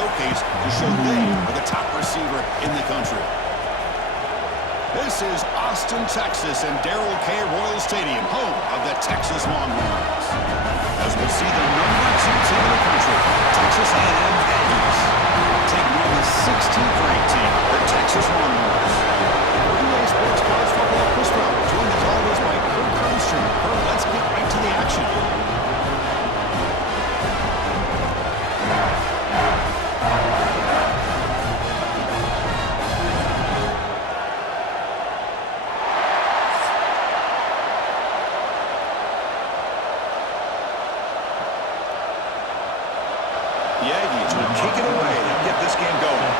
showcase to show they are the top receiver in the country. This is Austin, Texas, and Darrell K. Royal Stadium, home of the Texas Longhorns. As we see the number 2 team in the country, Texas A&M Aggies, taking on the 16th ranked team, the Texas Longhorns. For EA Sports College Football, Chris Fowler, joined as always by Kurt Cronstrom. Kurt, let's get right to the action. The Aggies will kick it away and get this game going.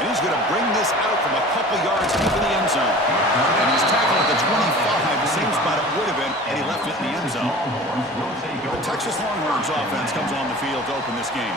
And he's going to bring this out from a couple yards deep in the end zone. And he's tackled at the 25, the same spot it would have been, and he left it in the end zone. The Texas Longhorns offense comes on the field to open this game.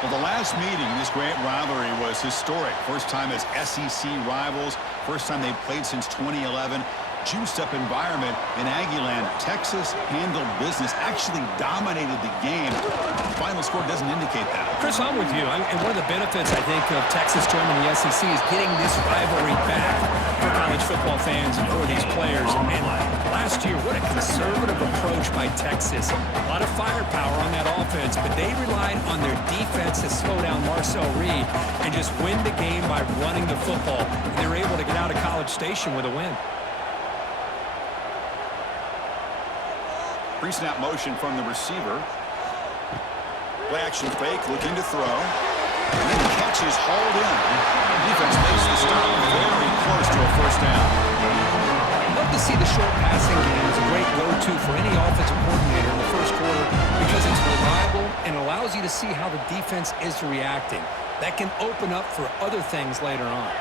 Well, the last meeting in this great rivalry was historic. First time as SEC rivals. First time they played since 2011. Juiced-up environment in Aggieland. Texas handled business, actually dominated the game. The final score doesn't indicate that. Chris, I'm with you. And one of the benefits, I think, of Texas joining the SEC is getting this rivalry back for college football fans and for these players. And last year, what a conservative approach by Texas. A lot of firepower on that offense, but they relied on their defense to slow down Marcel Reed and just win the game by running the football. And they were able to get out of College Station with a win. Pre-snap motion from the receiver. Play action fake, looking to throw. And then the catch is hauled in. Defense makes the stop very close to a first down. I'd love to see the short passing game as a great go-to for any offensive coordinator in the first quarter because it's reliable and allows you to see how the defense is reacting. That can open up for other things later on.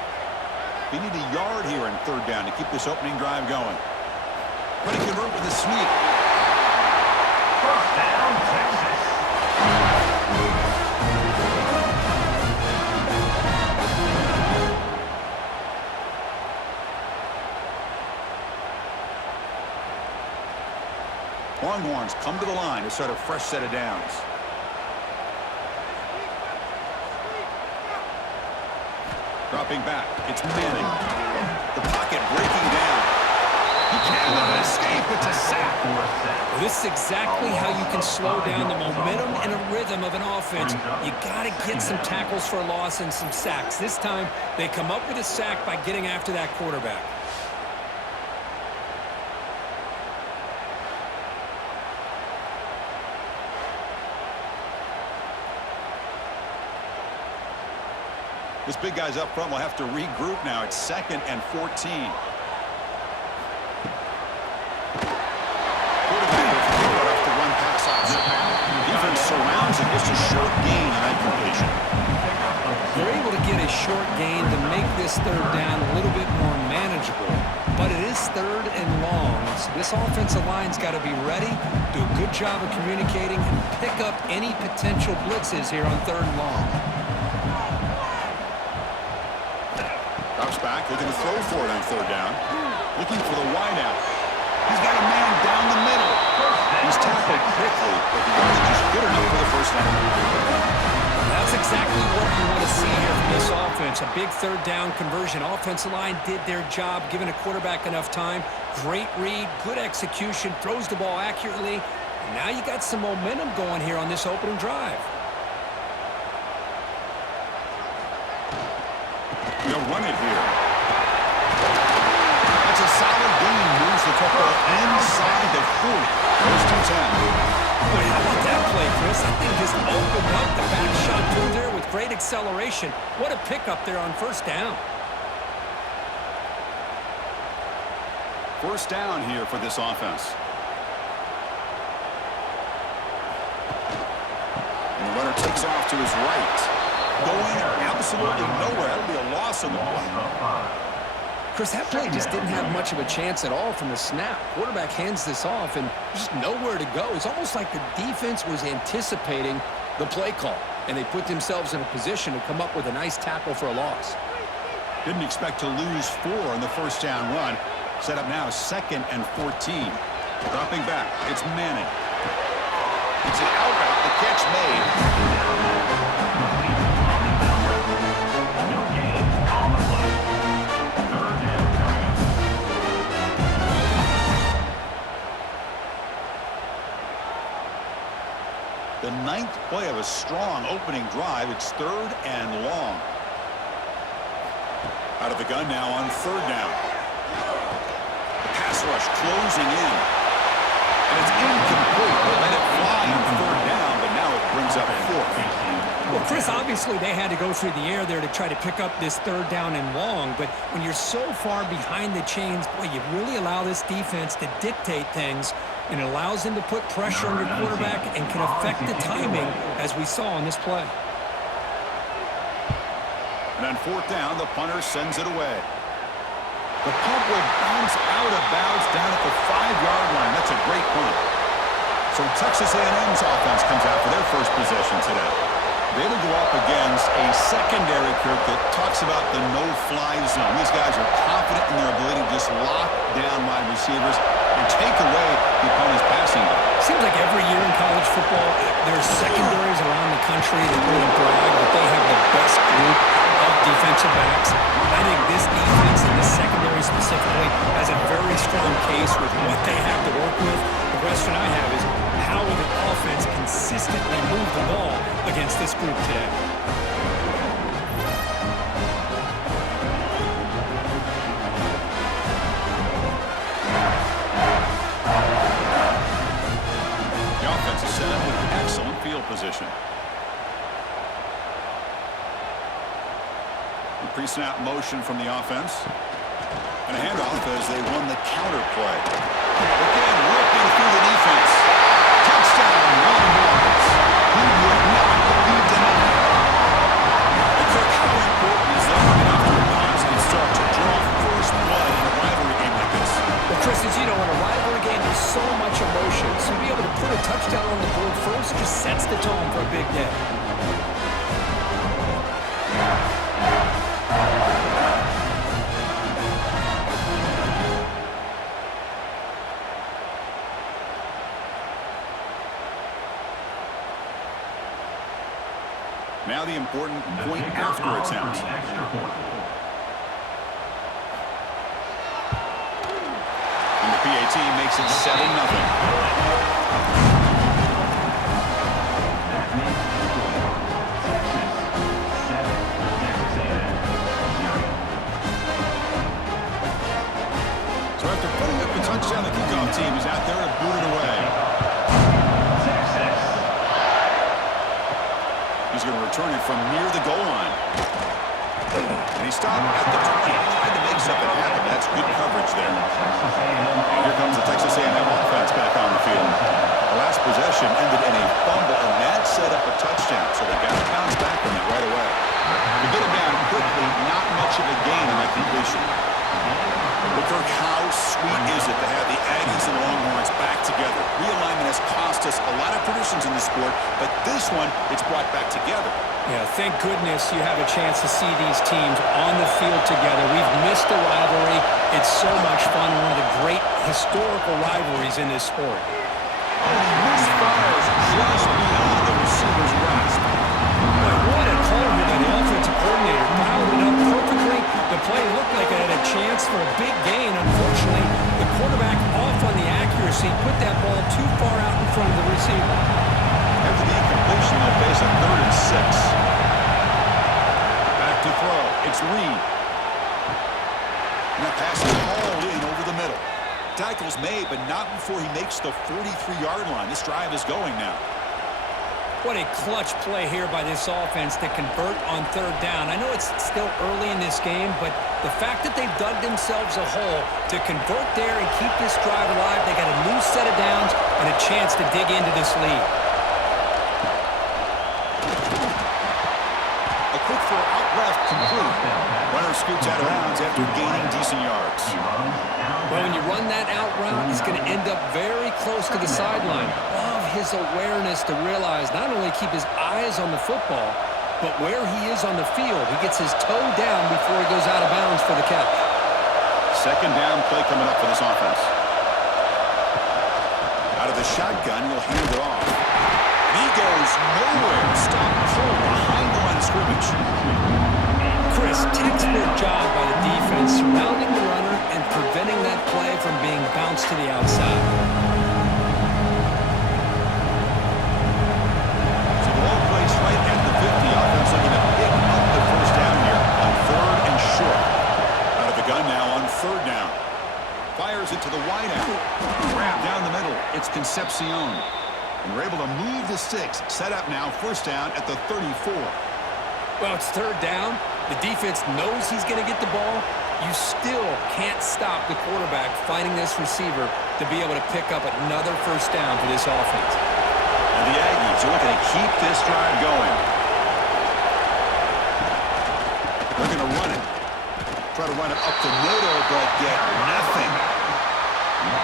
We need a yard here in third down to keep this opening drive going. Going to convert with a sweep. First down, Texas. Longhorns come to the line to start a fresh set of downs. Dropping back, it's Manning. The pocket breaking down. He cannot escape, it's a sack. Well, this is exactly how you can slow down the momentum and a rhythm of an offense. You got to get some tackles for a loss and some sacks. This time, they come up with a sack by getting after that quarterback. This big guy's up front will have to regroup now. It's 2nd and 14. Defense surrounds him. Just a short gain on that completion. They're able to get a short gain to make this third down a little bit more manageable. But it is 3rd and long. So this offensive line's got to be ready, do a good job of communicating, and pick up any potential blitzes here on 3rd and long. Drops back, looking to throw for it on 3rd down. Looking for the wideout. He's got a man down the middle. He's tackled quickly, but the yardage is good enough for the first down. That's exactly what you want to see here from this offense. A big 3rd down conversion. Offensive line did their job, giving a quarterback enough time. Great read, good execution, throws the ball accurately. And now you got some momentum going here on this opening drive. They'll run it here. That's a solid gain. Moves the football inside the 40. First and 10. Boy, how about that play, Chris? That thing just opened up the back shot through there with great acceleration. What a pickup there on 1st down. First down here for this offense. And the runner takes off to his right. Going absolutely nowhere. That'll be a loss on the play. Chris, that play just didn't have much of a chance at all from the snap. Quarterback hands this off and just nowhere to go. It's almost like the defense was anticipating the play call, and they put themselves in a position to come up with a nice tackle for a loss. Didn't expect to lose 4 on the first down run. Set up now 2nd and 14. Dropping back, it's Manning. It's an out route. The catch made. No gain on the play. Third down target. The 9th play of a strong opening drive. It's 3rd and long. Out of the gun now on 3rd down. The pass rush closing in. And it's incomplete. They let it fly on 3rd down, but now it brings up 4th. Well, Chris, obviously they had to go through the air there to try to pick up this 3rd down and long, but when you're so far behind the chains, boy, you really allow this defense to dictate things, and it allows them to put pressure on your quarterback and can affect the timing, as we saw on this play. And on 4th down, the punter sends it away. The punt will bounce out of bounds down at the 5-yard line. That's a great punt. So Texas A&M's offense comes out for their first possession today. They will go up against a secondary, Kirk, that talks about the no-fly zone. These guys are confident in their ability to just lock down wide receivers and take away the opponent's passing game. Seems like every year in college football, there's secondaries around the country that really brag that they have the best group of defensive backs. I think this defense and this secondary specifically has a very strong case with what they have to work with. The question I have is, how will the offense consistently move the ball against this group today? The offense is set up with excellent field position. The pre-snap motion from the offense. And a handoff as they won the counter play. Again, working through the defense. Touchdown, Ron Lawrence. He would not be denied. And Kirk, how important is that after a pause and start to draw first blood in a rivalry game like this? Well, Chris, as you know, in a rivalry game, there's so much emotion. So to be able to put a touchdown on the board first just sets the tone for a big day. Now the important point after attempt. And the PAT makes it 7-0. So after putting up a touchdown, the kickoff team is out there to boot it away. He's going to return it from near the goal line. And he stopped at the 20. Tried to make something happen. That's good coverage there. And here comes the Texas A&M offense back on the field. The last possession ended in a fumble, and that set up a touchdown. So they got to bounce back from it right away. To get it down quickly, not much of a gain on that completion. But Kirk, how sweet is it to have the Aggies and Longhorns back together? Realignment has cost us a lot of traditions in the sport, but this one, it's brought back together. Yeah, thank goodness you have a chance to see these teams on the field together. We've missed the rivalry. It's so much fun. One of the great historical rivalries in this sport. And he misfires just beyond the receiver's grasp. Boy, what a call here by the offensive coordinator. Dialed it up perfectly. The play looked like it had a chance for a big gain. Unfortunately, the quarterback off on the accuracy, put that ball too far out in front of the receiver. After the incompletion, they'll face a 3rd and 6. Back to throw. It's Reed. And that pass is hauled in over the middle. Tackle's made, but not before he makes the 43-yard line. This drive is going now. What a clutch play here by this offense to convert on 3rd down. I know it's still early in this game, but the fact that they've dug themselves a hole to convert there and keep this drive alive, they got a new set of downs and a chance to dig into this lead. A quick throw out left complete. Runner scoots out of bounds after gaining decent yards. Well, when you run that out route, he's going to end up very close to the sideline. Love his awareness to realize not only keep his eyes on the football, but where he is on the field. He gets his toe down before he goes out of bounds for the catch. 2nd down play coming up for this offense. Out of the the shotgun, he'll hand it off. And he goes nowhere. Stop cold behind the line of scrimmage. Chris, textbook job by the defense surrounding the runner and preventing that play from being bounced to the outside. So the ball plays right at the 50. Offense looking to pick up the first down here on 3rd and short. Out of the gun now on 3rd down. Fires it to the wideout. Grab down the middle. It's Concepcion. And we're able to move the sticks. Set up now, 1st down at the 34. Well, it's 3rd down. The defense knows he's going to get the ball. You still can't stop the quarterback finding this receiver to be able to pick up another 1st down for this offense. And the Aggies are looking to keep this drive going. They're going to run it. Try to run it up the middle, but get nothing.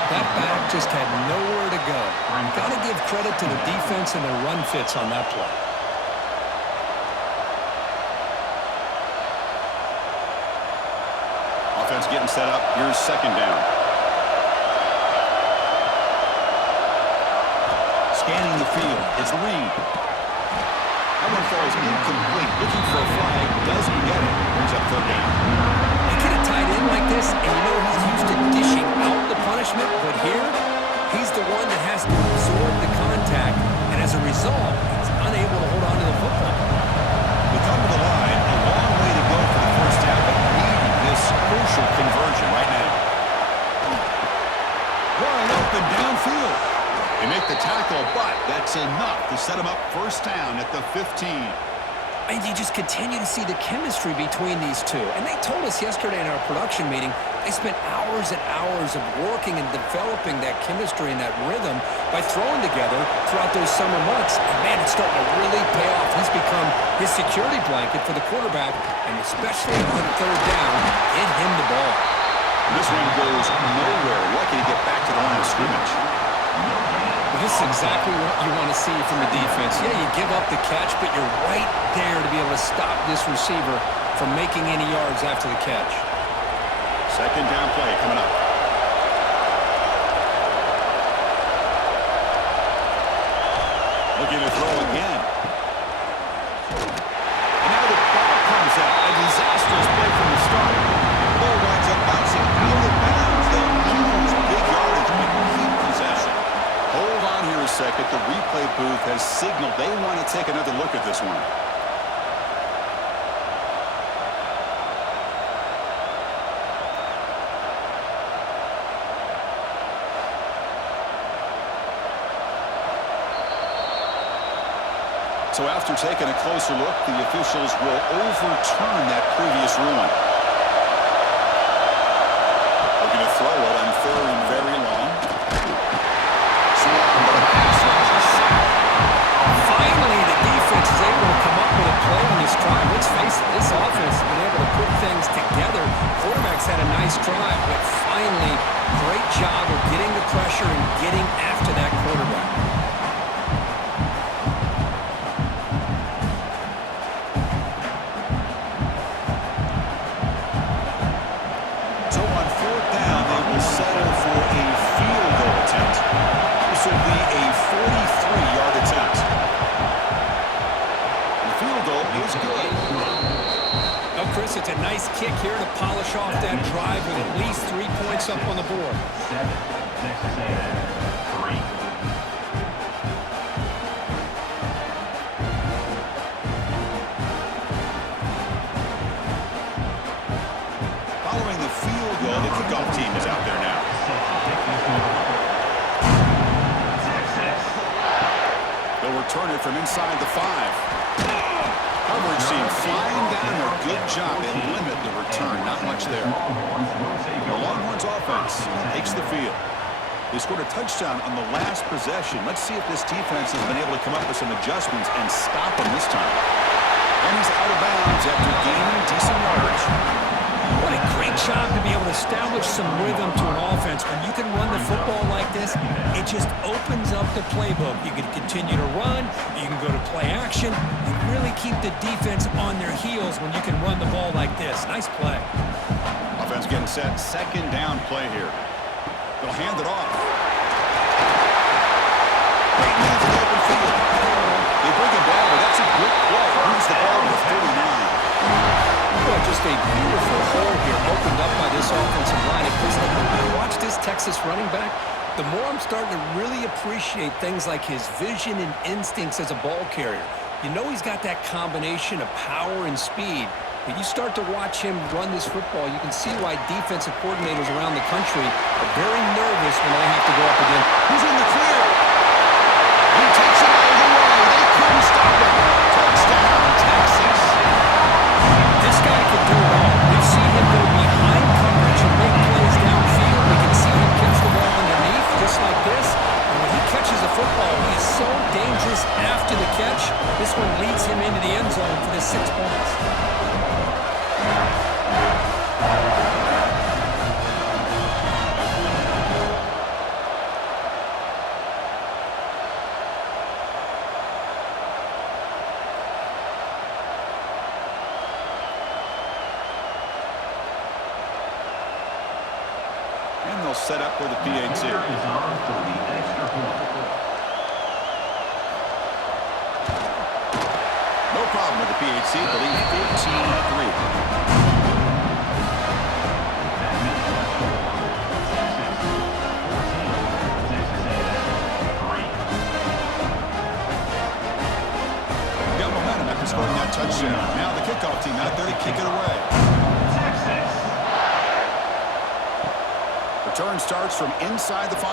That back just had nowhere to go. Got to give credit to the defense and their run fits on that play. Offense getting set up. Here's 2nd down. Scanning the field. It's Reed. That one falls incomplete. Looking for a flag. Doesn't get it. Brings up 3rd down. You get a tight end like this, and you know he's used to dishing out the punishment, but here, he's the one that has to absorb the contact, and as a result, he's unable to hold on to the football. We come to the line. A long way to go for the 1st down, but need this crucial conversion right now. Wide open downfield. They make the tackle, but that's enough to set him up 1st down at the 15. And you just continue to see the chemistry between these two. And they told us yesterday in our production meeting, they spent hours and hours of working and developing that chemistry and that rhythm by throwing together throughout those summer months. And man, it's starting to really pay off. He's become his security blanket for the quarterback, and especially on 3rd down, get him the ball. And this one goes nowhere. Lucky to get back to the line of scrimmage. Well, this is exactly what you want to see from the defense. Yeah, you give up the catch, but you're right there to be able to stop this receiver from making any yards after the catch. 2nd down play coming up. Looking to throw again. And now the ball comes out. A disastrous play from the start. The ball winds up bouncing out of bounds. They'll lose big yardage, but keep possession. Hold on here a second. The replay booth has signaled they want to take another look at this one. So after taking a closer look, the officials will overturn that previous ruling. Looking to throw it on 3rd and very long. Finally, the defense is able to come up with a play on this drive. Let's face it, this offense has been able to put things together. Quarterback's had a nice drive, but finally, great job of getting the pressure and getting after that quarterback. So on 4th down, they will settle for a field goal attempt. This will be a 43-yard attempt. The field goal is good. Well, Chris, it's a nice kick here to polish off that drive with at least 3 points up on the board. 7. Texas A&M 3. Following the field goal, the kickoff team is out there now. They'll return it from inside the 5. Coverage team flying down there. Good job. They limit the return. Not much there. The Longhorns offense takes the field. They scored a touchdown on the last possession. Let's see if this defense has been able to come up with some adjustments and stop them this time. And he's out of bounds after gaining decent yardage. What a great job to be able to establish some rhythm to an offense. When you can run the football like this, it just opens up the playbook. You can continue to run. You can go to play action. You really keep the defense on their heels when you can run the ball like this. Nice play. Offense getting set. 2nd down play here. They'll hand it off. Great move in the open field. They bring him down, but that's a good play. Moves the ball to 39. Well, just a beautiful hole here opened up by this offensive line. Because the more I watch this Texas running back, the more I'm starting to really appreciate things like his vision and instincts as a ball carrier. You know he's got that combination of power and speed. But you start to watch him run this football, you can see why defensive coordinators around the country are very nervous when they have to go up against. He's in the clear. He takes it all the way. They couldn't stop him. Touchdown, Texas. This guy can do it all. We've seen him go behind coverage and make plays downfield. We can see him catch the ball underneath, just like this. And when he catches a football, he is so dangerous after the catch. This one leads him into the end zone for the 6 points. And they'll set up for the PAT. Is on for the extra point. No problem with the PAT, but he's 14-3. Got momentum after scoring that touchdown. Now the kickoff team out there to kick it away. Return starts from inside the 5.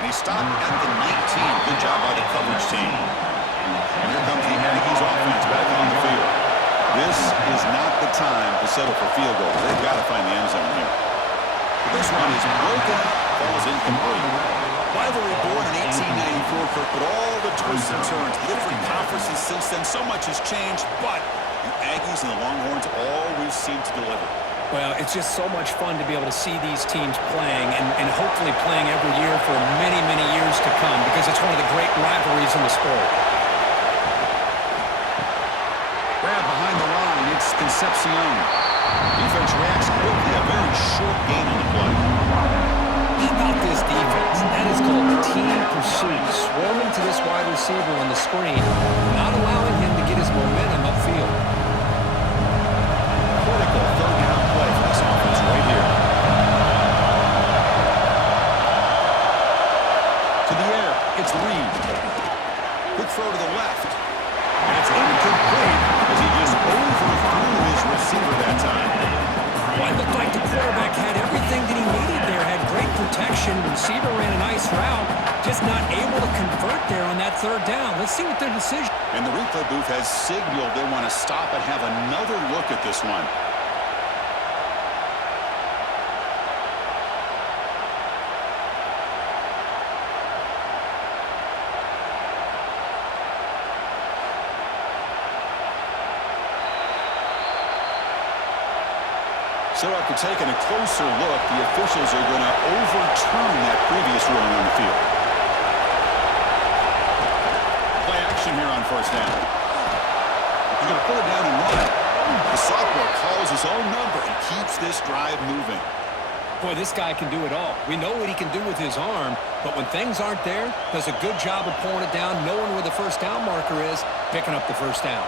And he stopped at the 19. Good job by the coverage team. And here comes the Aggies offense back on the field. This is not the time to settle for field goals. They've got to find the end zone here. This one is broken up, falls incomplete. Rivalry born in 1894, Kirk, but all the twists and turns, different conferences since then, so much has changed, but the Aggies and the Longhorns always seem to deliver. Well, it's just so much fun to be able to see these teams playing and hopefully playing every year for many, many years to come because it's one of the great rivalries in the sport. Grab behind the line, it's Concepcion. Defense reacts quickly, a very short gain on the play. How about this defense? That is called team pursuit. Swarming to this wide receiver on the screen, not allowing him to get his momentum upfield. Critical third down play for this offense right here. To the air, it's Reed. Quick throw to the left. And it's incomplete as he just overthrew his receiver that time. Well, it looked like the quarterback had everything that he needed there. Had great protection. Receiver ran a nice route. Just not able to convert there on that third down. Let's see what their decision. And the replay booth has signaled they want to stop and have another look at this one. So after taking a closer look, the officials are going to overturn that previous ruling on the field. Play action here on first down. He's going to pull it down and run. The sophomore calls his own number and keeps this drive moving. Boy, this guy can do it all. We know what he can do with his arm, but when things aren't there, does a good job of pulling it down, knowing where the first down marker is, picking up the first down.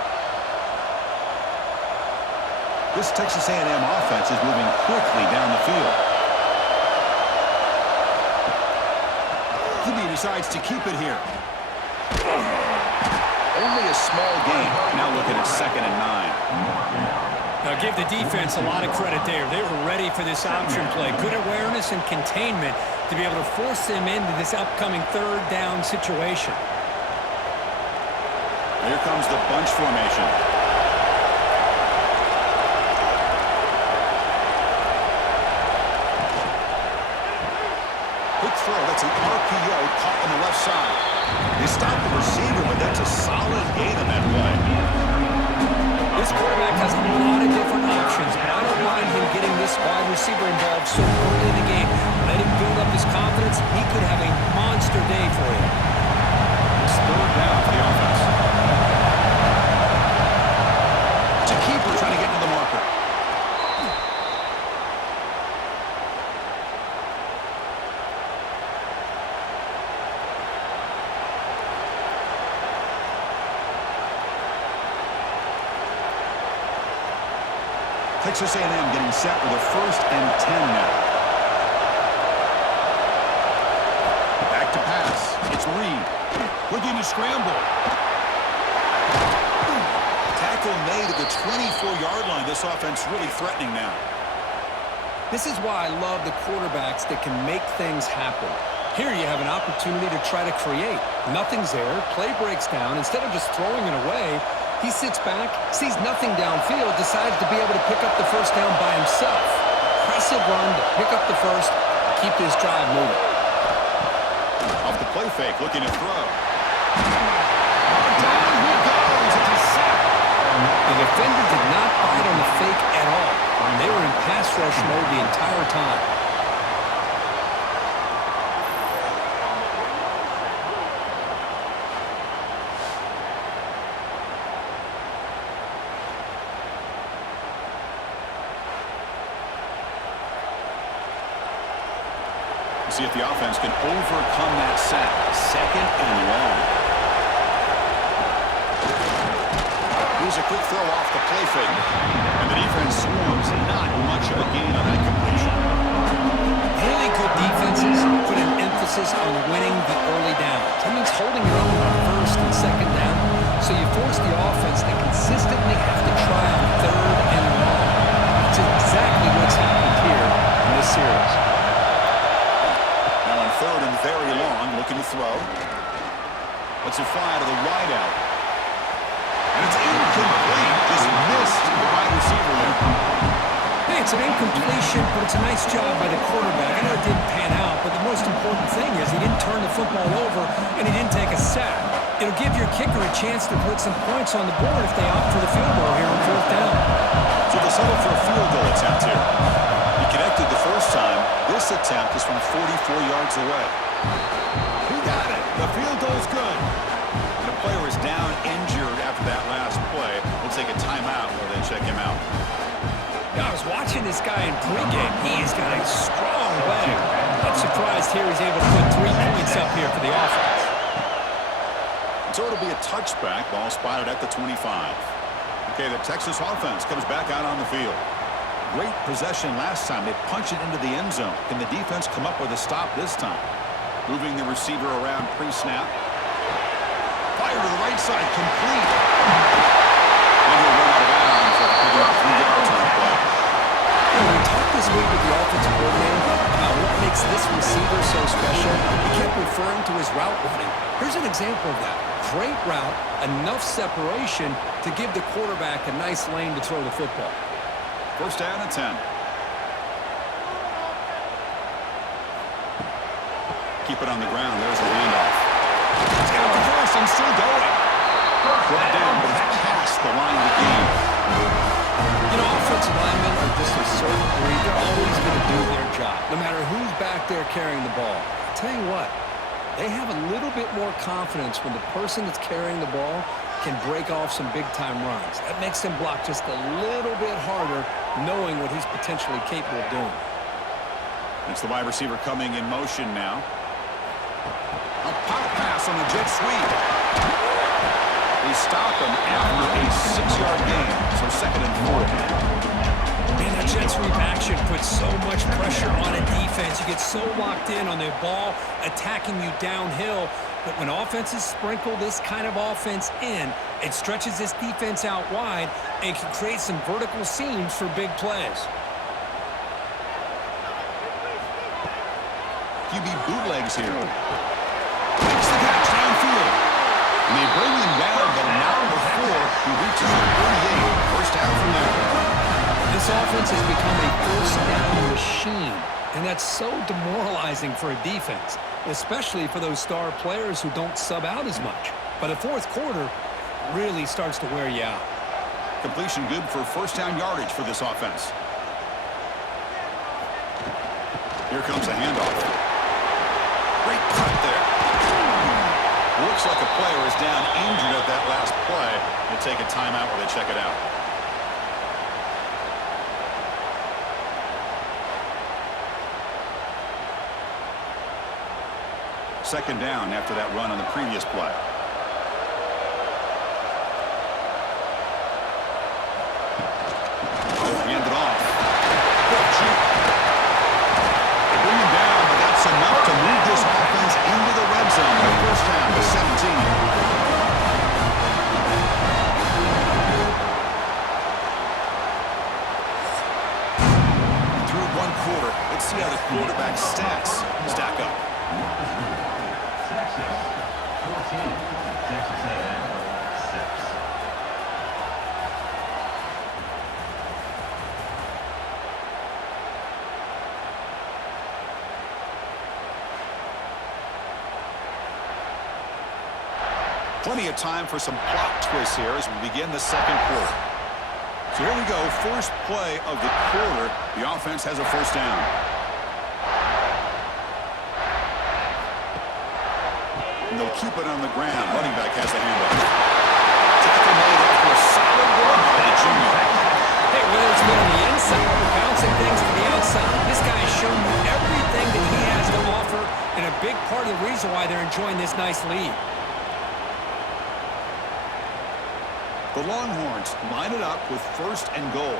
This Texas A&M offense is moving quickly down the field. QB decides to keep it here. Only a small gain. Now looking at 2nd and 9. Now give the defense a lot of credit there. They were ready for this option play. Good awareness and containment to be able to force them into this upcoming third down situation. Here comes the bunch formation. Quick throw. That's an RPO caught on the left side. They stop the receiver, but that's a solid gain on that play. This quarterback has a lot of different options, but I don't mind him getting this wide receiver involved so early in the game. Let him build up his confidence. He could have a monster day for you. It's third down for the offense. It's a keeper trying to get to the marker. Texas A&M getting set with a 1st and 10 now. Back to pass. It's Reed. Looking to scramble. Tackle made at the 24-yard line. This offense really threatening now. This is why I love the quarterbacks that can make things happen. Here you have an opportunity to try to create. Nothing's there. Play breaks down. Instead of just throwing it away, he sits back, sees nothing downfield, decides to be able to pick up the first down by himself. Impressive run to pick up the first, keep this drive moving. Off the play fake, looking to throw. Down he goes. It's a sack. The defender did not bite on the fake at all. They were in pass rush mode the entire time. See if the offense can overcome that sack. 2nd and long. Here's a quick throw off the play fake. And the defense swarms. Not much of a gain on that completion. Really good defenses put an emphasis on winning the early downs. That means holding your own on 1st and 2nd down. So you force the offense to consistently have to try on 3rd and long. That's exactly what's happened here in this series. 3rd and very long, looking to throw. Lets it fly to the wide out. And it's incomplete. Just missed the wide receiver there. Hey, it's an incompletion, but it's a nice job by the quarterback. I know it didn't pan out, but the most important thing is he didn't turn the football over and he didn't take a sack. It'll give your kicker a chance to put some points on the board if they opt for the field goal here on 4th down. So they'll settle for a field goal attempt here. He connected the first time. This attempt is from 44 yards away. He got it. The field goal's good. And the player is down injured after that last play. We'll take a timeout while they check him out. Yeah, I was watching this guy in pregame. He's got a strong leg. I'm surprised here he's able to put 3 points up here for the offense. So it'll be a touchback. Ball spotted at the 25. Okay, the Texas offense comes back out on the field. Great possession last time. They punch it into the end zone. Can the defense come up with a stop this time? Moving the receiver around pre-snap. Fire to the right side, complete. And he'll run out of bounds after picking up 3 yards on the play. We talked this week with the offensive coordinator about what makes this receiver so special. He kept referring to his route running. Here's an example of that. Great route, enough separation to give the quarterback a nice lane to throw the football. 1st down and 10. Keep it on the ground. There's the handoff. It's got the first and still going. Brought down, but it's past the line of the game. You know, offensive linemen are just a certain breed. They're always going to do their job, no matter who's back there carrying the ball. I'll tell you what, they have a little bit more confidence when the person that's carrying the ball can break off some big-time runs. That makes them block just a little bit harder, knowing what he's potentially capable of doing. It's the wide receiver coming in motion now. A pop pass on the jet sweep. They stop him after a 6-yard gain, so 2nd and 4. Man, that jet sweep action puts so much pressure on a defense. You get so locked in on their ball attacking you downhill. But when offenses sprinkle this kind of offense in, it stretches this defense out wide and can create some vertical seams for big plays. QB bootlegs here. Makes the catch downfield. And they bring him down, but not before he reaches the 38. 1st down from there. This offense has become a 1st down machine, and that's so demoralizing for a defense, especially for those star players who don't sub out as much. But the 4th quarter really starts to wear you out. Completion good for 1st down yardage for this offense. Here comes a handoff. Great cut there. Looks like a player is down injured at that last play. We'll take a timeout while they check it out. Second down after that run on the previous play. Handed off. quarter. Let's see how the quarterback's stats stack up. Texas 14, Texas A&M 6. Plenty of time for some plot twists here as we begin the second quarter. So here we go, first play of the quarter. The offense has a first down. And they'll keep it on the ground. Running back has the handoff. Tackle made after a solid run by the junior. Hey, whether it's been on the inside or bouncing things to the outside, this guy has shown you everything that he has to offer, and a big part of the reason why they're enjoying this nice lead. The Longhorns line it up with first and goal.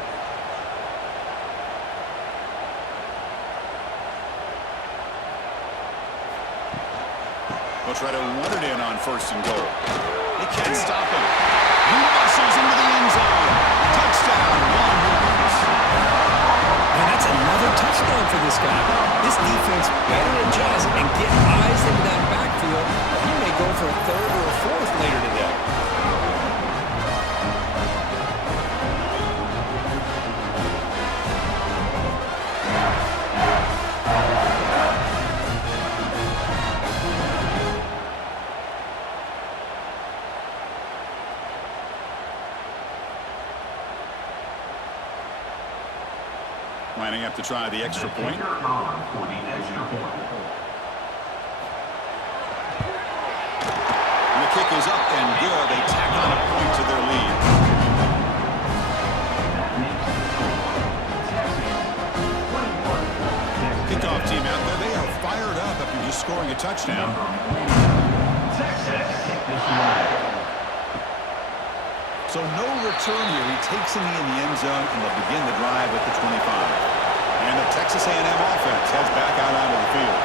They'll try to run it in on first and goal. They can't stop him. He muscles into the end zone. Touchdown, Longhorns. And that's another touchdown for this guy. This defense better adjust and get eyes into that backfield, or he may go for a third or a fourth later today. Lining up to try the extra point. For the extra point. And the kick is up and good. They tack on a point to their lead. Kickoff team out there. They are fired up after just scoring a touchdown. Texas take this one. So no return here. He takes him in the end zone, and they'll begin the drive at the 25. And the Texas A&M offense heads back out onto the field.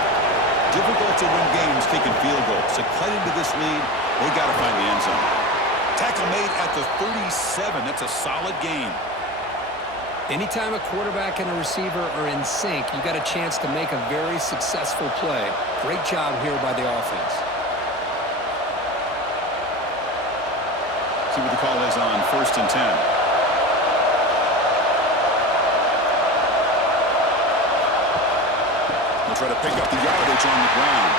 Difficult to win games kicking field goals. So cut into this lead, they got to find the end zone. Tackle made at the 37. That's a solid gain. Anytime a quarterback and a receiver are in sync, you got a chance to make a very successful play. Great job here by the offense. See what the call is on first and 10. They'll try to pick up the yardage on the ground.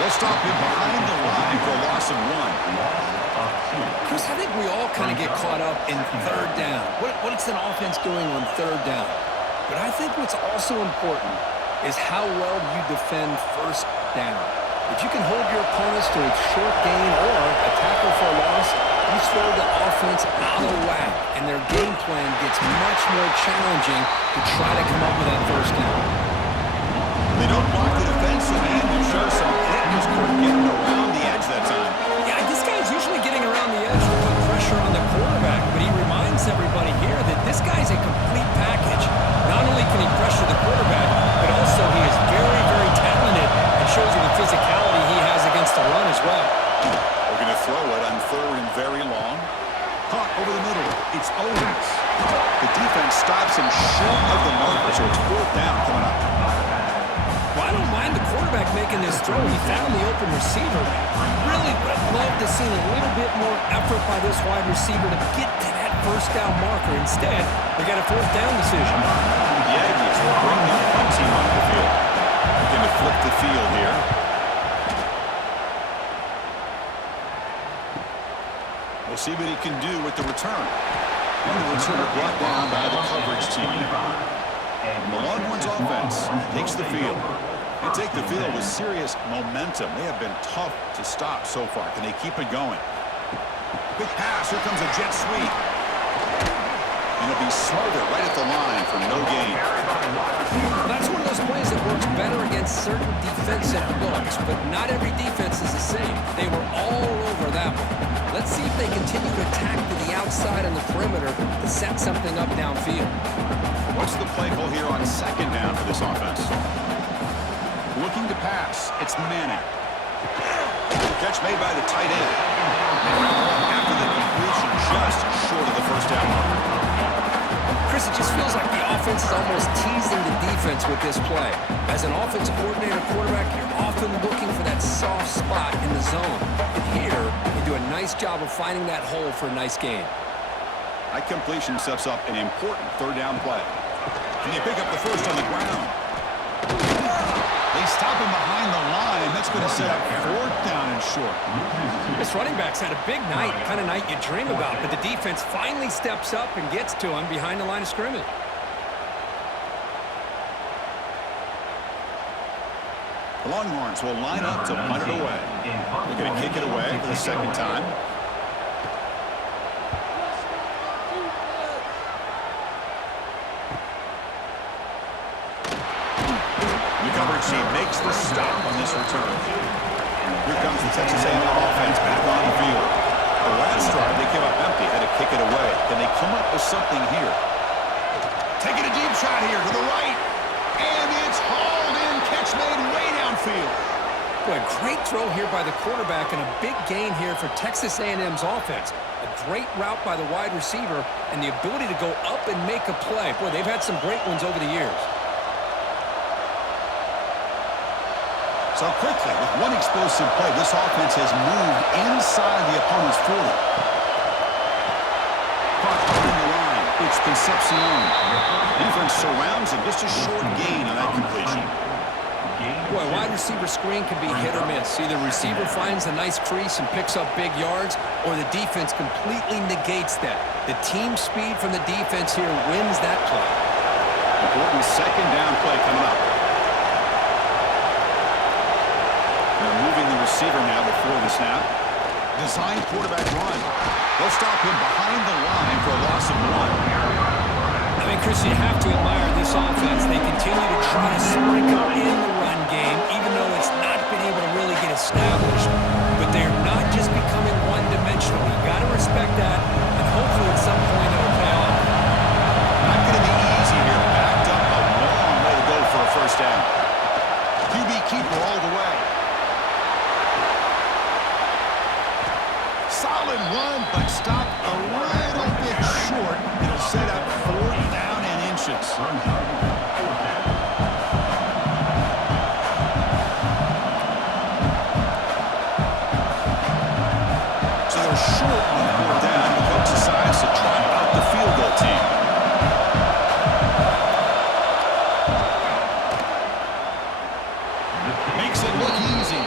They'll stop him behind the line for a loss of 1. Chris, I think we all kind of get caught up in third down. What's an offense doing on third down? But I think what's also important is how well you defend first down. If you can hold your opponents to a short gain or a tackle for a loss, you throw the offense out of whack, and their game plan gets much more challenging to try to come up with that first down. They don't block the defense, so man, they'll show some quickness getting around the edge that time. Yeah, this guy's usually getting around the edge to put pressure on the quarterback, but he reminds everybody here that this guy's a complete package. Not only can he pressure the quarterback, but also he is very, very talented and shows you the physicality he has against the run as well. We're going to throw it on third and very long. Caught over the middle. It's Owens. The defense stops him short of the marker, so it's fourth down coming up. Well, I don't mind the quarterback making this throw. He found the open receiver. Really would have loved to see a little bit more effort by this wide receiver to get to that first down marker. Instead, we got a fourth down decision. The Aggies will bring the punt team onto the field. Looking to flip the field here. We'll see what he can do with the return. And the returner brought down by the coverage team. And the Longhorns offense takes the field. They take the field with serious momentum. They have been tough to stop so far. Can they keep it going? Quick pass. Here comes a jet sweep. And it'll be smothered right at the line for no gain. That's one of those plays that works better against certain defensive looks, but not every defense is the same. They were all over that one. Let's see if they continue to attack to the outside on the perimeter to set something up downfield. What's the play call here on second down for this offense? Looking to pass. It's Manning. Catch made by the tight end. After the completion, just short of the first down marker. Chris, it just feels like the offense is almost teasing the defense defense with this play. As an offensive coordinator quarterback, you're often looking for that soft spot in the zone. And here, they do a nice job of finding that hole for a nice gain. That completion sets up an important third down play. Can you pick up the first on the ground? They stop him behind the line. That's going to set up fourth down and short. This running back's had a big night, kind of night you dream about, but the defense finally steps up and gets to him behind the line of scrimmage. The Longhorns will line up to punt it away. They're going to kick it away for the second time. She makes the stop on this return. Here comes the Texas A&M offense back on the field. The last drive, they came up empty, had to kick it away. Can they come up with something here? Taking a deep shot here to the right. And it's hauled in. Catch made way downfield. Boy, great throw here by the quarterback and a big gain here for Texas A&M's offense. A great route by the wide receiver and the ability to go up and make a play. Boy, they've had some great ones over the years. So quickly, with one explosive play, this offense has moved inside the opponent's 40. Caught behind the line. It's Concepcion. Defense surrounds him. Just a short gain on that completion. Boy, wide receiver screen can be hit or miss. Either receiver finds a nice crease and picks up big yards, or the defense completely negates that. The team speed from the defense here wins that play. Important second down play coming up. Moving the receiver now before the snap. Design quarterback run. They'll stop him behind the line for a loss of 1. I mean, Chris, you have to admire this offense. They continue to try to sprinkle in the run game, even though it's not been able to really get established. But they're not just becoming one-dimensional. You've got to respect that, and hopefully at some point it'll pay off. Not going to be easy here. Backed up a long way to go for a first down. QB keeper all the way. Solid run, but stopped a little bit short. It'll set up fourth down and inches. So they're short on fourth down. The coach decides to trot out the field goal team. Makes it look easy.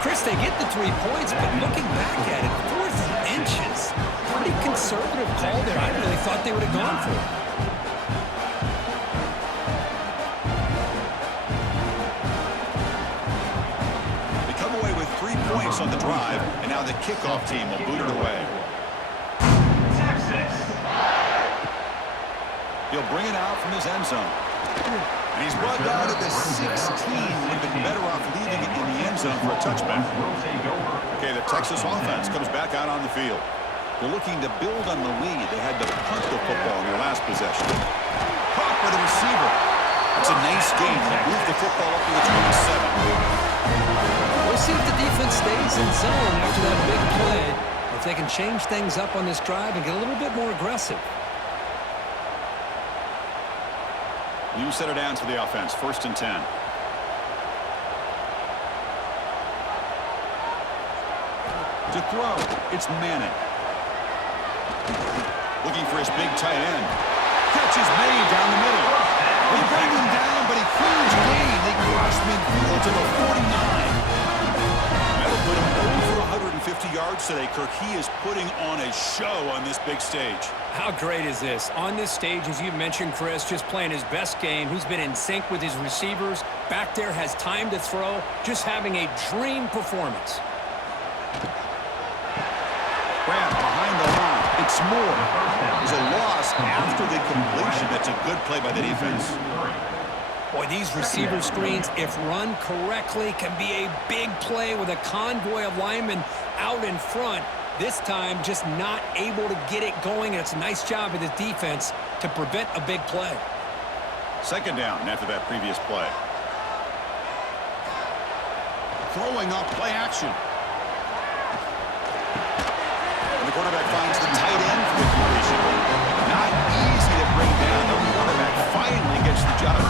Chris, they get the 3 points, but looking back at it, 4th and inches. Pretty conservative call there. I really thought they would have gone for it. They come away with 3 points on the drive, and now the kickoff team will boot it away. Texas. He'll bring it out from his end zone. And he's brought down to the 16. Would have been better off leaving it in the end zone for a touchback. Okay, the Texas offense comes back out on the field. They're looking to build on the lead. They had to punt the football in their last possession. Caught by the receiver. It's a nice gain. They move the football up to the 27. We'll see if the defense stays in zone after that big play. If they can change things up on this drive and get a little bit more aggressive. New setter downs for the offense. 1st and 10. To throw, it's Manning. Looking for his big tight end. Catch is made down the middle. They bring him down, but a huge gain. They cross midfield to the 49. That'll put him over 150 yards today, Kirk. He is putting on a show on this big stage. How great is this? On this stage, as you mentioned, Chris, just playing his best game. He's been in sync with his receivers. Back there, has time to throw. Just having a dream performance. Grab behind the line. It's more. There's a loss after the completion. That's a good play by the defense. Boy, these receiver screens, if run correctly, can be a big play with a convoy of linemen out in front. This time, just not able to get it going, and it's a nice job of the defense to prevent a big play. Second down after that previous play. Throwing off play action. And the quarterback finds the tight end for the completion. Not easy to bring down. The quarterback finally gets the job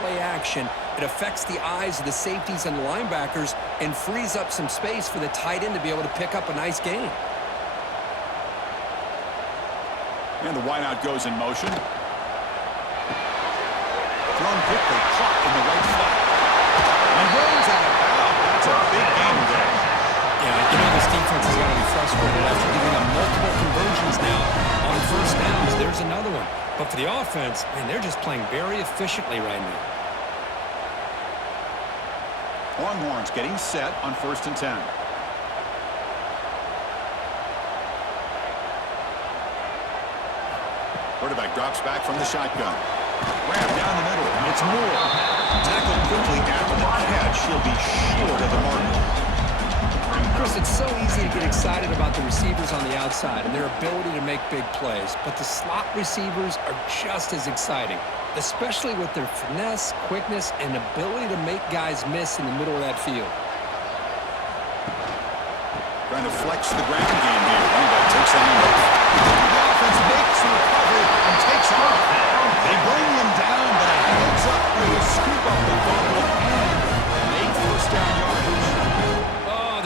play action, it affects the eyes of the safeties and the linebackers and frees up some space for the tight end to be able to pick up a nice gain. And the wideout goes in motion. Thrown quickly, caught in the right slot. And runs out of bounds. That's a big gain there. Yeah, this defense is going to be frustrated after giving up multiple conversions now on first downs. There's another one. But for the offense, man, they're just playing very efficiently right now. Longhorns getting set on 1st and 10. Quarterback drops back from the shotgun. Grab down the middle. It's Moore. Tackled quickly after the catch. He'll be short of the mark. Chris, it's so easy to get excited about the receivers on the outside and their ability to make big plays, but the slot receivers are just as exciting, especially with their finesse, quickness, and ability to make guys miss in the middle of that field. Trying to flex the ground game here. Running back takes that in. The offense makes the recovery and takes off. They bring him down, but a heads up for the scoop up the ball and make first down yardage.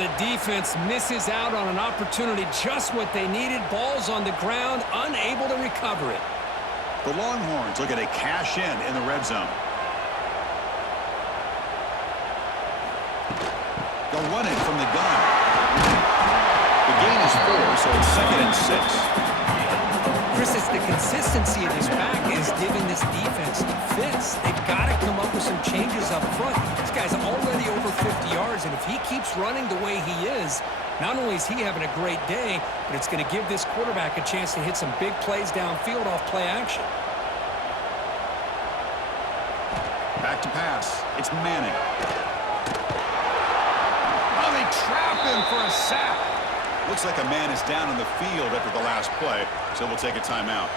The defense misses out on an opportunity, just what they needed. Ball's on the ground, unable to recover it. The Longhorns look at a cash in the red zone. They'll run it from the gun. The gain is 4, so it's 2nd and 6. Chris, it's the consistency of his back is giving this defense fits. They've got to come up with some changes up front. This guy's already over 50 yards, and if he keeps running the way he is, not only is he having a great day, but it's going to give this quarterback a chance to hit some big plays downfield off play action. Back to pass. It's Manning. Oh, they trap him for a sack. Looks like a man is down on the field after the last play, so we'll take a timeout.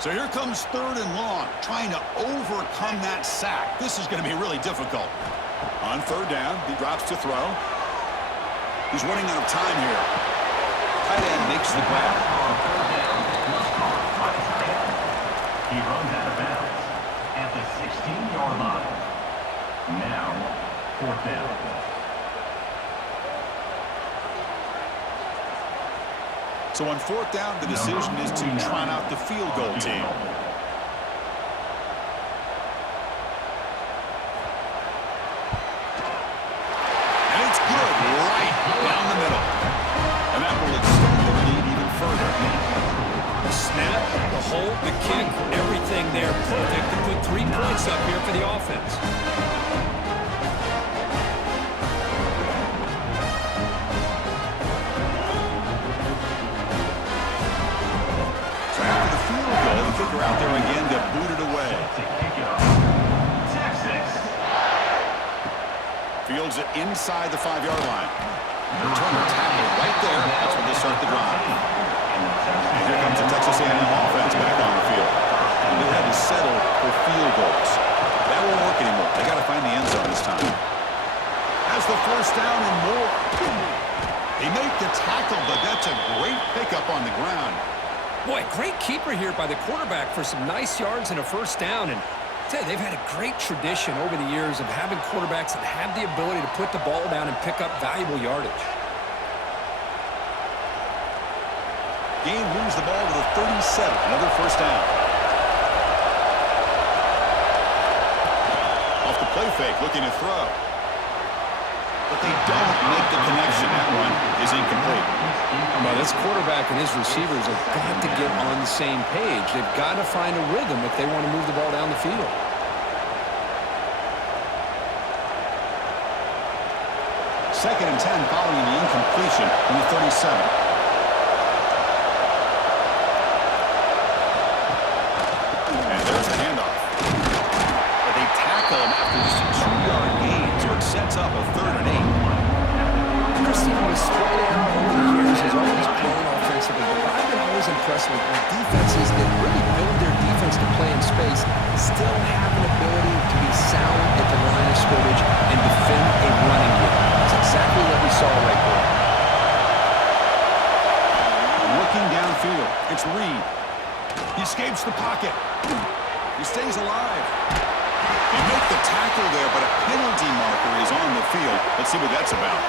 So here comes 3rd and long, trying to overcome that sack. This is going to be really difficult. On 3rd down, he drops to throw. He's running out of time here. Tight end makes the grab. He runs out of bounds at the 16-yard line. Now, 4th down. So on 4th down, the decision is to trot out the field goal team. And it's good, right down the middle. And that will extend the lead even further. The snap, the hold, the kick, everything there perfect to put 3 points up here for the offense. Kicker out there again to boot it away. Texas. Fields it inside the 5-yard line. Returner tackled right there. That's when they start the drive. And here comes the Texas A&M offense back on the field. They had to settle for field goals. That won't work anymore. They got to find the end zone this time. Has the 1st down and more. They make the tackle, but that's a great pickup on the ground. Boy, great keeper here by the quarterback for some nice yards and a 1st down. And I tell you, they've had a great tradition over the years of having quarterbacks that have the ability to put the ball down and pick up valuable yardage. Game moves the ball to the 37. Another 1st down. Off the play fake, looking to throw. But they don't make the connection. That one is incomplete. Well, this quarterback and his receivers have got to get on the same page. They've got to find a rhythm if they want to move the ball down the field. Second and 10 following the incompletion from the 37. And there's the handoff. But they tackle him after just a 2-yard gain, so it sets up a 3rd and 8. Christine was spread out over the years, has always grown offensively, but I've been always impressed with defenses that really build their defense to play in space, still have an ability to be sound at the line of scrimmage and defend a running game. That's exactly what we saw right there. Looking downfield. escapes the pocket. He stays alive. They make the tackle there, but a penalty marker is on the field. Let's see what that's about.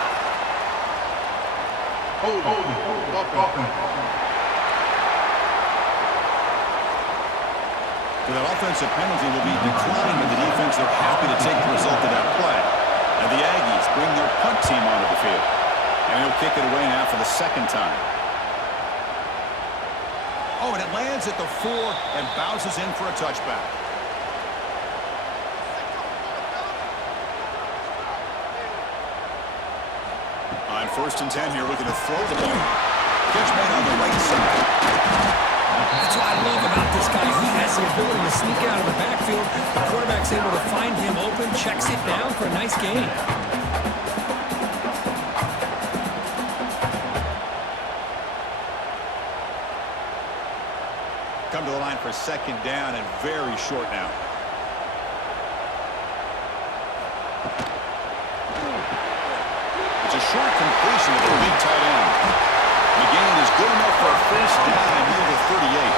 So that offensive penalty will be declined by the defense. They're happy to take the result of that play. And the Aggies bring their punt team onto the field. And he'll kick it away now for the second time. Oh, and it lands at the 4 and bounces in for a touchback. On 1st and 10 here, looking to throw the ball. Catch made on the right side. That's what I love about this guy. He has the ability to sneak out of the backfield. The quarterback's able to find him open, checks it down for a nice gain. Come to the line for 2nd down and very short now. It's a short completion of the big tight end. The gain is good enough for a 1st down and near the 38.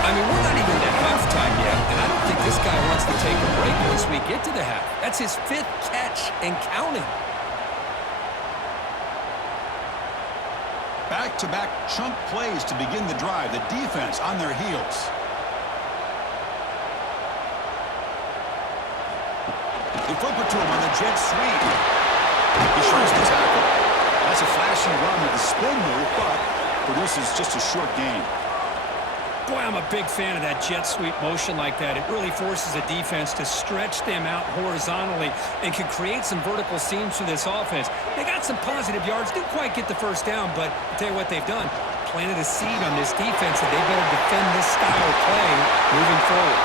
I mean, we're not even to halftime yet, and I don't think this guy wants to take a break once we get to the half. That's his 5th catch and counting. Back-to-back chunk plays to begin the drive. The defense on their heels. They flip it to him on the jet sweep. He shows the tackle. That's a flashy run with the spin move, but produces just a short gain. Boy, I'm a big fan of that jet sweep motion like that. It really forces a defense to stretch them out horizontally and can create some vertical seams for this offense. They got some positive yards, didn't quite get the 1st down, but I'll tell you what they've done. Planted a seed on this defense that they better defend this style of play moving forward.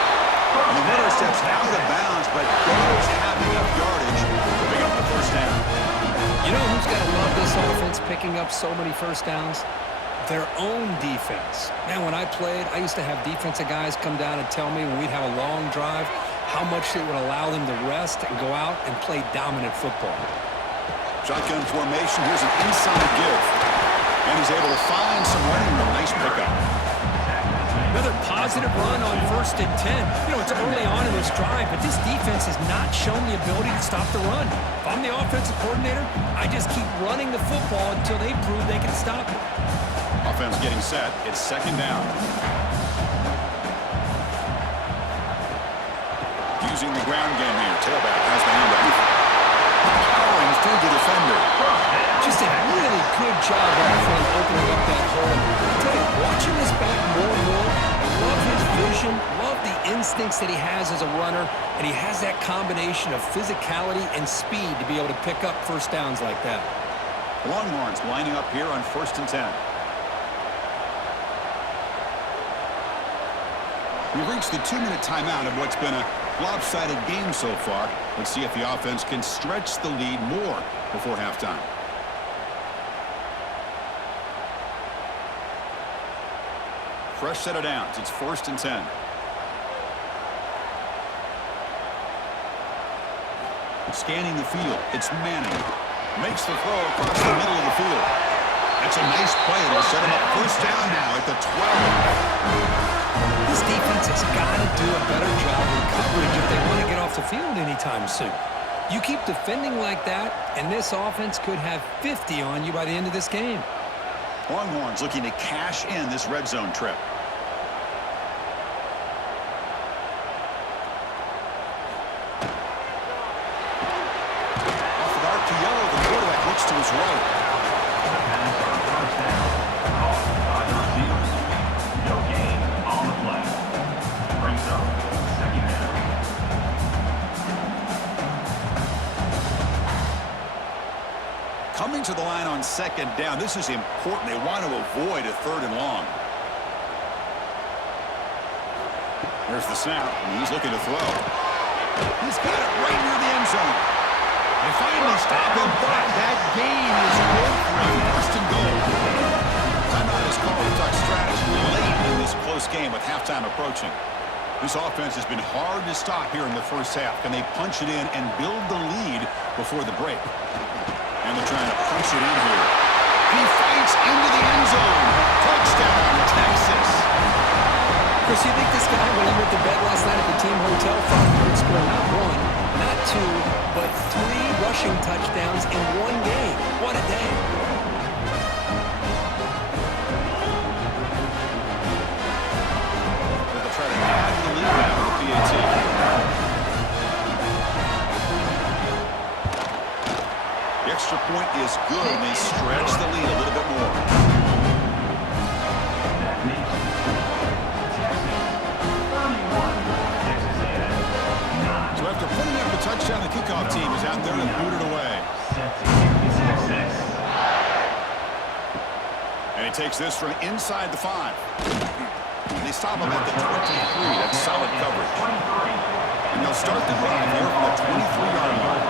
And the runner steps out of bounds, but does have enough yardage to pick up the 1st down. You know who's got to love this offense picking up so many 1st downs? Their own defense. Man, when I played, I used to have defensive guys come down and tell me when we'd have a long drive how much it would allow them to rest and go out and play dominant football. Shotgun formation. Here's an inside give. And he's able to find some running room. Nice pickup. Another positive run on 1st and 10. You know, it's early on in this drive, but this defense has not shown the ability to stop the run. If I'm the offensive coordinator, I just keep running the football until they prove they can stop it. Offense getting set. It's 2nd down. Using the ground game here. Tailback has the handoff. Powering through the defender. Just a really good job up front opening up that hole. I tell you, watching this back more and more, I love his vision, love the instincts that he has as a runner, and he has that combination of physicality and speed to be able to pick up 1st downs like that. Longhorns lining up here on 1st and 10. We've reached the 2-minute timeout of what's been a lopsided game so far. Let's see if the offense can stretch the lead more before halftime. Fresh set of downs. It's 1st and 10. Scanning the field. It's Manning. Makes the throw across the middle of the field. That's a nice play. It'll set him up 1st down now at the 12. This defense has got to do a better job in coverage if they want to get off the field anytime soon. You keep defending like that, and this offense could have 50 on you by the end of this game. Longhorns looking to cash in this red zone trip. Off of RPO, the quarterback looks to his right. The pass on 1st down. Caught by the receivers. No gain on the play. Brings up 2nd down. Coming to the line on 2nd down. This is important. They want to avoid a 3rd and long. There's the snap, and he's looking to throw. He's got it right near the end zone. They finally stop him, but that gain is good for a 1st and goal. Timeout is called to talk strategy late in this close game with halftime approaching. This offense has been hard to stop here in the 1st half. Can they punch it in and build the lead before the break? And they're trying to punch it in here. He fights into the end zone. Touchdown, Texas. Chris, you think this guy, when he went to bed last night at the team hotel, thought he would score not one, not two, but 3 rushing touchdowns in one game? What a day. They'll try to add the lead now with the PAT. The extra point is good, and they stretch the lead a little bit more. So after putting up the touchdown, the kickoff team is out there and booted away. And he takes this from inside the 5. They stop him at the 23. That's solid coverage. And they'll start the drive here from the 23-yard line.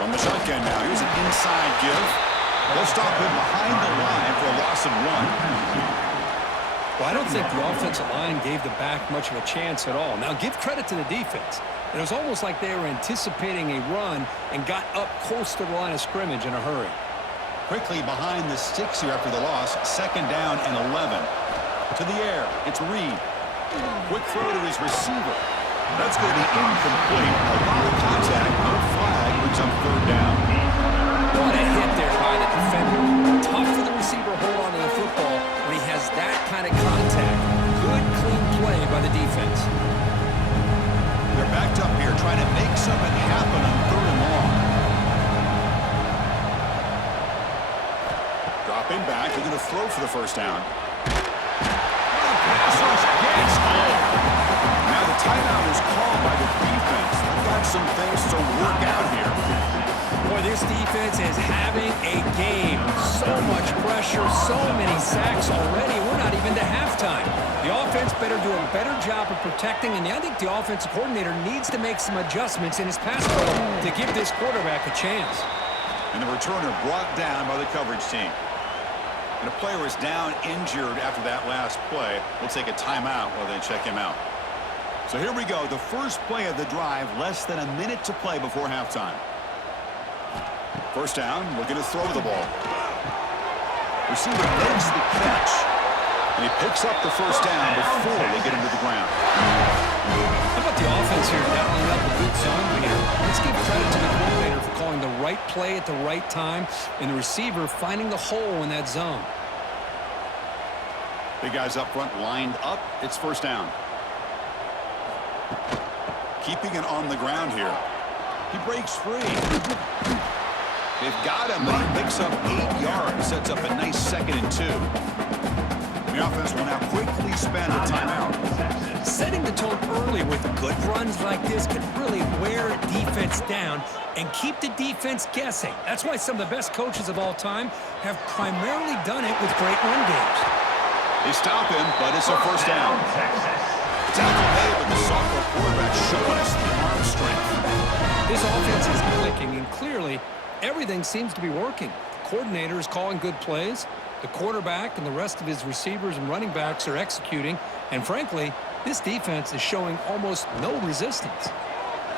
From the shotgun now, here's an inside give. They'll stop him behind the line for a loss of 1. Well, I don't think the offensive line gave the back much of a chance at all. Now, give credit to the defense. It was almost like they were anticipating a run and got up close to the line of scrimmage in a hurry. Quickly behind the sticks here after the loss. 2nd down and 11. To the air, it's Reed. Quick throw to his receiver. That's going to be incomplete. A lot of contact, no flag, brings up 3rd down. What a hit there by the defender. Tough for the receiver to hold on to the football when he has that kind of contact. Good, clean play by the defense. They're backed up here trying to make something happen on 3rd and long. Dropping back, they're going to throw for the 1st down. Now the timeout is called by the defense. They've got some things to work out here. Boy, this defense is having a game. So much pressure, so many sacks already. We're not even to halftime. The offense better do a better job of protecting, and I think the offensive coordinator needs to make some adjustments in his pass pro to give this quarterback a chance. And the returner brought down by the coverage team. And a player is down injured after that last play. We'll take a timeout while they check him out. So here we go. The first play of the drive, less than a minute to play before halftime. 1st down, looking to throw the ball. Receiver makes the catch. And he picks up the 1st down before they get him to the ground. How about the offense here dialing up a good zone here? Let's give credit to the coordinator for calling the right play at the right time and the receiver finding the hole in that zone. Big guys up front lined up. It's 1st down. Keeping it on the ground here. He breaks free. They've got him, but he picks up 8 yards. Sets up a nice 2nd and 2. The offense will now quickly spend a timeout. Setting the tone early with good runs like this can really wear a defense down and keep the defense guessing. That's why some of the best coaches of all time have primarily done it with great run games. They stop him, but it's a 1st down. Tackle made, but the sophomore quarterback showing us the arm strength. This offense is clicking, and clearly everything seems to be working. The coordinator is calling good plays. The quarterback and the rest of his receivers and running backs are executing. And frankly, this defense is showing almost no resistance.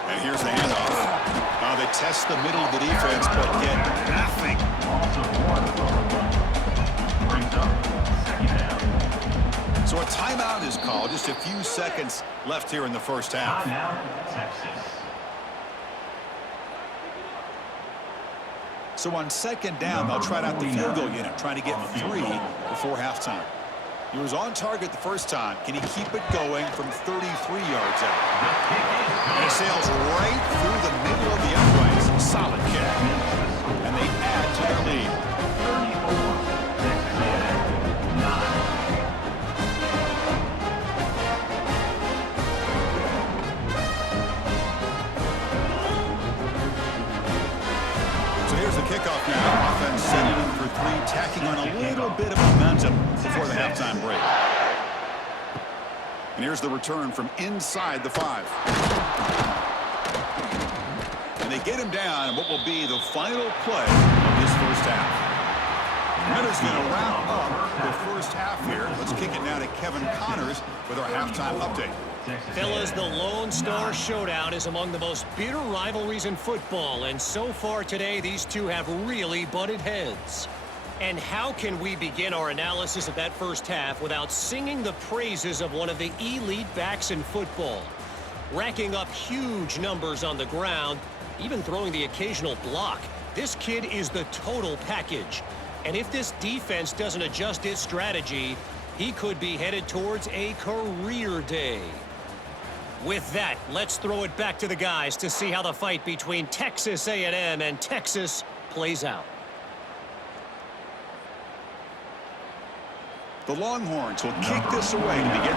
And here's the handoff. Now they test the middle of the defense, but get nothing. So a timeout is called. Just a few seconds left here in the 1st half. So on 2nd down, they'll try out the field goal unit, trying to get 3 before halftime. He was on target the 1st time. Can he keep it going from 33 yards out? And he sails right through the middle of the uprights. Solid kick. And they add to their lead. Kickoff now. Offense setting in for 3, tacking on a little bit of momentum before the halftime break. And here's the return from inside the 5. And they get him down in what will be the final play of this 1st half. That is going to wrap up the 1st half here. Let's kick it now to Kevin Connors with our halftime update. Fellas, the Lone Star Showdown is among the most bitter rivalries in football, and so far today, these two have really butted heads. And how can we begin our analysis of that first half without singing the praises of one of the elite backs in football? Racking up huge numbers on the ground, even throwing the occasional block. This kid is the total package. And if this defense doesn't adjust its strategy, he could be headed towards a career day. With that, let's throw it back to the guys to see how the fight between Texas A&M and Texas plays out. The Longhorns will kick this away to begin